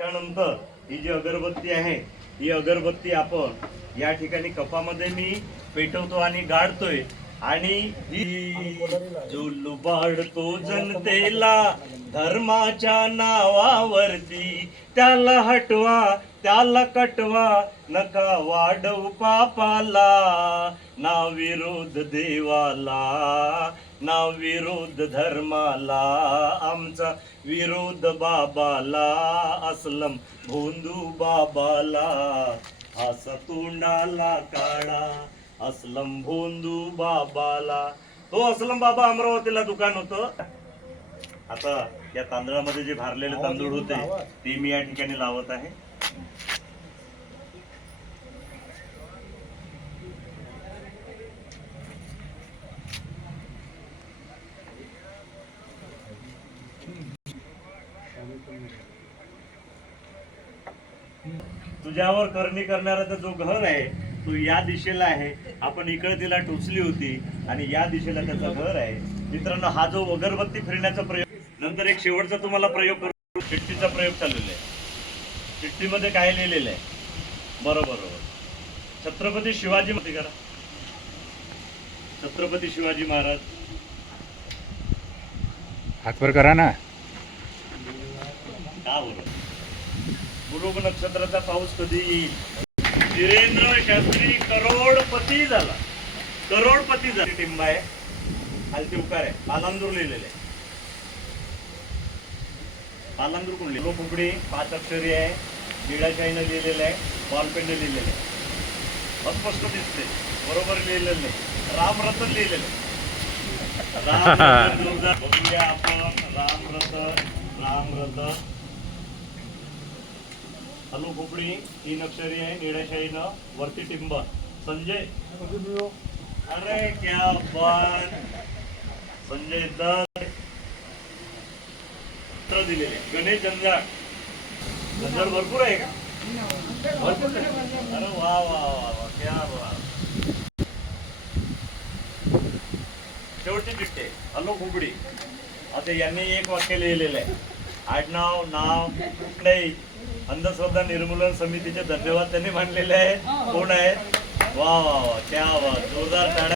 त्यानंतर ही जी अगरबत्ती आहे ही अगरबत्ती आपण या ठिकाणी कपामध्ये मी पेटवतो आणि गाडतोय आणि ही जो लुबाडतो जनतेला धर्माच्या नावावरती त्याला हटवा त्याला कटवा नका वाढवू पापाला ना विरोध देवाला ना विरोध धर्माला आमचा विरोध बाबाला असलम भोंदू बाबाला असा तोंडाला काढा असलम भोंदू बाबाला. तो असलम बाबा अमरावतीला दुकान होतं. आता या तांदळामध्ये जे भारलेले तांदूळ होते ते मी या ठिकाणी लावत आहे. तुझ्यावर करणी करणारा जो घर आहे तो या दिशेला आहे. आपण इकडे तिला टोचली होती आणि या दिशेला त्याचं घर आहे. मित्रांनो, हा जो अगरबत्ती फिरण्याचा प्रयोग, नंतर एक शेवटचा तुम्हाला प्रयोग करू. चिठ्ठीचा प्रयोग चाललेला आहे. चिठ्ठीमध्ये काय लिहिलेलं आहे? बरोबर, छत्रपती शिवाजी करा. छत्रपती शिवाजी महाराज हातवर करा ना. का बरोबर? मृग नक्षत्राचा पाऊस कधी येईल? वीरेंद्र शास्त्री करोडपती झाला. करोडपती झाला. टिंबा आहे, खालती उकार आहे, पालांदूर लिहिलेले आहे. पालांदूर कोण लिहिलं? फुगडी 5 अक्षरी आहे, निळ्या शाईनं लिहिलेलं आहे, बॉलपेनने लिहिलेलं आहे. अस्पष्ट दिसते, बरोबर लिहिलेलं नाही. रामरतन लिहिलेलं आहे. बघूया आपण रामरतन. हॅलो फुगडी 3 अक्षरी आहे, निळ्या शाईनं, वरती टिंब. संजय, अरे क्या बात. संजय दत्त दिलेले. गणेश जंजाळ. जंजाळ भरपूर आहे का? भरपूर आहे. अरे वा वा वा वा, क्या बात. शेवटची चिठ्ठी हॅलो फुगडी. आता यांनी एक वाक्य लिहिलेलं आहे. आडनाव नाव नाही. अंधश्रद्धा निर्मूलन समितीचे धन्यवाद त्यांनी मानलेले आहे. कोण आहे? वा वा वा, क्या वा, जोरदार टाळ्या.